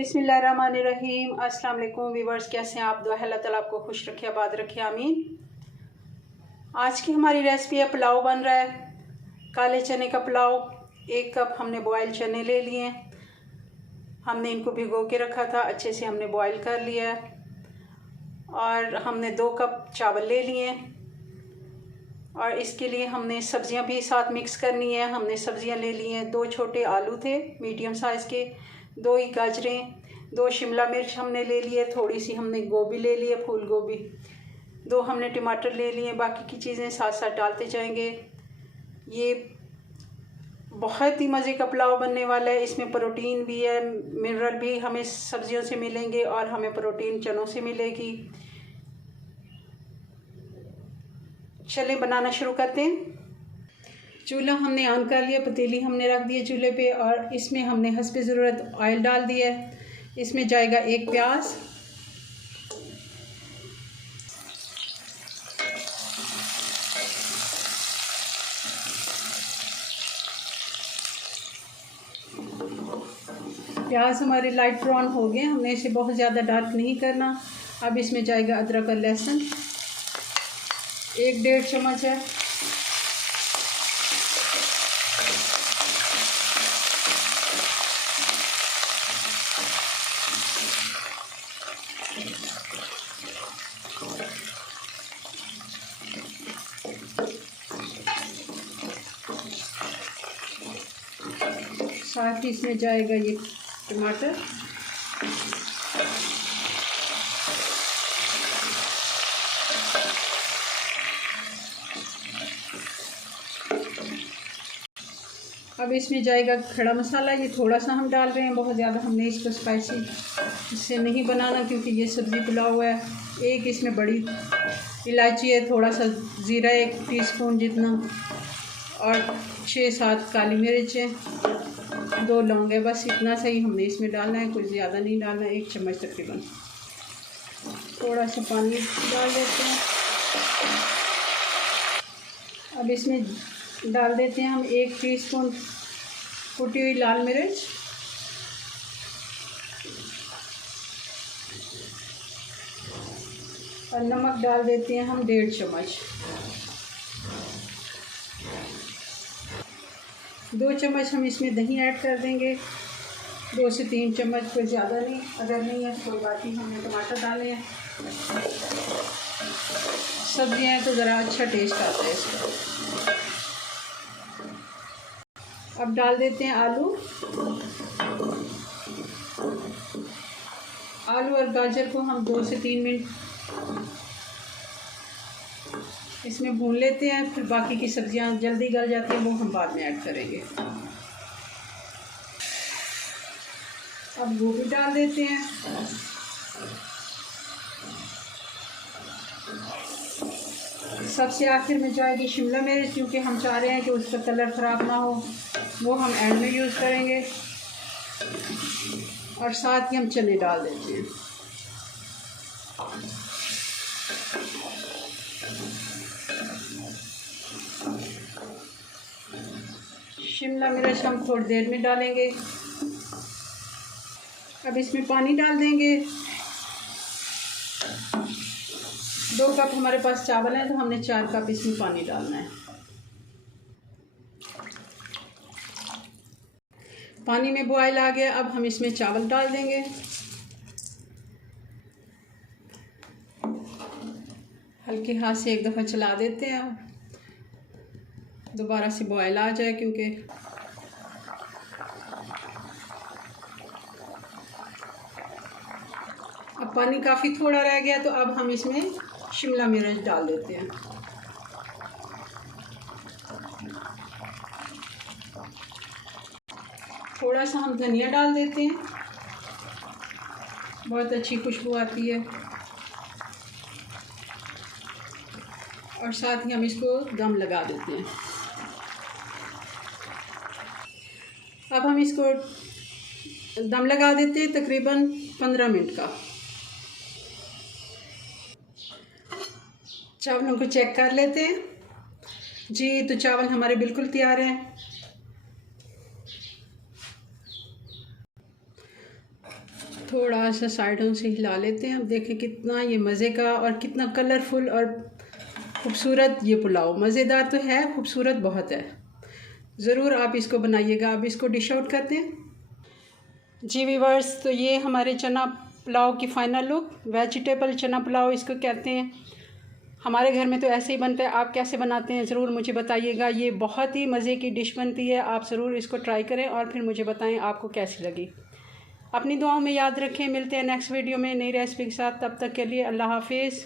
बिस्मिल्लाहिर्रहमानिर्रहीम। अस्सलाम वालेकुम व्यूवर्स, कैसे हैं आप? दुआ है अल्लाह ताला आपको खुश रखे, आबाद रखे, आमीन। आज की हमारी रेसिपी है, पुलाव बन रहा है, काले चने का पुलाव। 1 कप हमने बॉयल चने ले लिए हैं। हमने इनको भिगो के रखा था, अच्छे से हमने बॉयल कर लिया है। और हमने 2 कप चावल ले लिए हैं। और इसके लिए हमने सब्जियां भी साथ मिक्स करनी है। हमने सब्जियां ले ली हैं, 2 छोटे आलू थे मीडियम साइज़ के, 2 ही गाजरें, 2 शिमला मिर्च हमने ले लिए, थोड़ी सी हमने गोभी ले ली है, फूल गोभी, 2 हमने टमाटर ले लिए। बाकी की चीज़ें साथ साथ डालते जाएंगे। ये बहुत ही मज़े का पुलाव बनने वाला है। इसमें प्रोटीन भी है, मिनरल भी हमें सब्जियों से मिलेंगे और हमें प्रोटीन चनों से मिलेगी। चलें बनाना शुरू करते हैं। चूल्हा हमने ऑन कर लिया, पतीली हमने रख दी है चूल्हे पे और इसमें हमने हस्बे ज़रूरत ऑयल डाल दिया है। इसमें जाएगा 1 प्याज, प्याज हमारे लाइट ब्राउन हो गए, हमने इसे बहुत ज़्यादा डार्क नहीं करना। अब इसमें जाएगा अदरक और लहसुन, 1-1.5 चम्मच है। साथ ही इसमें जाएगा ये टमाटर, अब इसमें जाएगा खड़ा मसाला। ये थोड़ा सा हम डाल रहे हैं, बहुत ज़्यादा हमने इसको स्पाइसी इससे नहीं बनाना क्योंकि ये सब्ज़ी पुलाव है। 1 इसमें बड़ी इलायची है, थोड़ा सा ज़ीरा 1 टीस्पून जितना, और 6-7 काली मिर्च है, 2 लौंग है। बस इतना सही हमने इसमें डालना है, कुछ ज़्यादा नहीं डालना है। 1 चम्मच तकरीबन। थोड़ा सा पानी डाल देते हैं। अब इसमें डाल देते हैं हम 1 टीस्पून कुटी हुई लाल मिर्च, और नमक डाल देते हैं हम 1.5 चम्मच। 2 चम्मच हम इसमें दही ऐड कर देंगे, 2 से 3 चम्मच, कोई ज़्यादा नहीं। अगर नहीं है तो कोई बात नहीं, हमने टमाटर डाले हैं। सब्जियां हैं तो ज़रा अच्छा टेस्ट आता है इसका। अब डाल देते हैं आलू और गाजर को हम 2 से 3 मिनट इसमें भून लेते हैं। फिर बाकी की सब्जियां जल्दी गल जाती हैं, वो हम बाद में ऐड करेंगे। अब गोभी डाल देते हैं। सबसे आखिर में जाएगी शिमला मिर्च, क्योंकि हम चाह रहे हैं कि उसका कलर ख़राब ना हो, वो हम एंड में यूज़ करेंगे। और साथ ही हम चने डाल देते हैं। शिमला मिर्च हम थोड़ी देर में डालेंगे। अब इसमें पानी डाल देंगे। 2 कप हमारे पास चावल हैं तो हमने 4 कप इसमें पानी डालना है। पानी में बॉयल आ गया, अब हम इसमें चावल डाल देंगे। हल्के हाथ से 1 दफ़ा चला देते हैं, दोबारा से बॉयल आ जाए, क्योंकि अब पानी काफ़ी थोड़ा रह गया। तो अब हम इसमें शिमला मिर्च डाल देते हैं। थोड़ा सा हम धनिया डाल देते हैं, बहुत अच्छी खुशबू आती है। और साथ ही हम इसको दम लगा देते हैं। अब हम इसको दम लगा देते हैं तकरीबन 15 मिनट का। चावलों को चेक कर लेते हैं जी। तो चावल हमारे बिल्कुल तैयार हैं। थोड़ा सा साइडों से हिला लेते हैं। अब देखें कितना ये मज़े का और कितना कलरफुल और खूबसूरत ये पुलाव। मज़ेदार तो है, खूबसूरत बहुत है। ज़रूर आप इसको बनाइएगा। अब इसको डिश आउट करते हैं। जी व्यूअर्स, तो ये हमारे चना पुलाव की फ़ाइनल लुक। वेजिटेबल चना पुलाव इसको कहते हैं। हमारे घर में तो ऐसे ही बनता है। आप कैसे बनाते हैं ज़रूर मुझे बताइएगा। ये बहुत ही मज़े की डिश बनती है। आप ज़रूर इसको ट्राई करें और फिर मुझे बताएं आपको कैसी लगी। अपनी दुआओं में याद रखें। मिलते हैं नेक्स्ट वीडियो में नई रेसिपी के साथ। तब तक के लिए अल्लाह हाफिज़।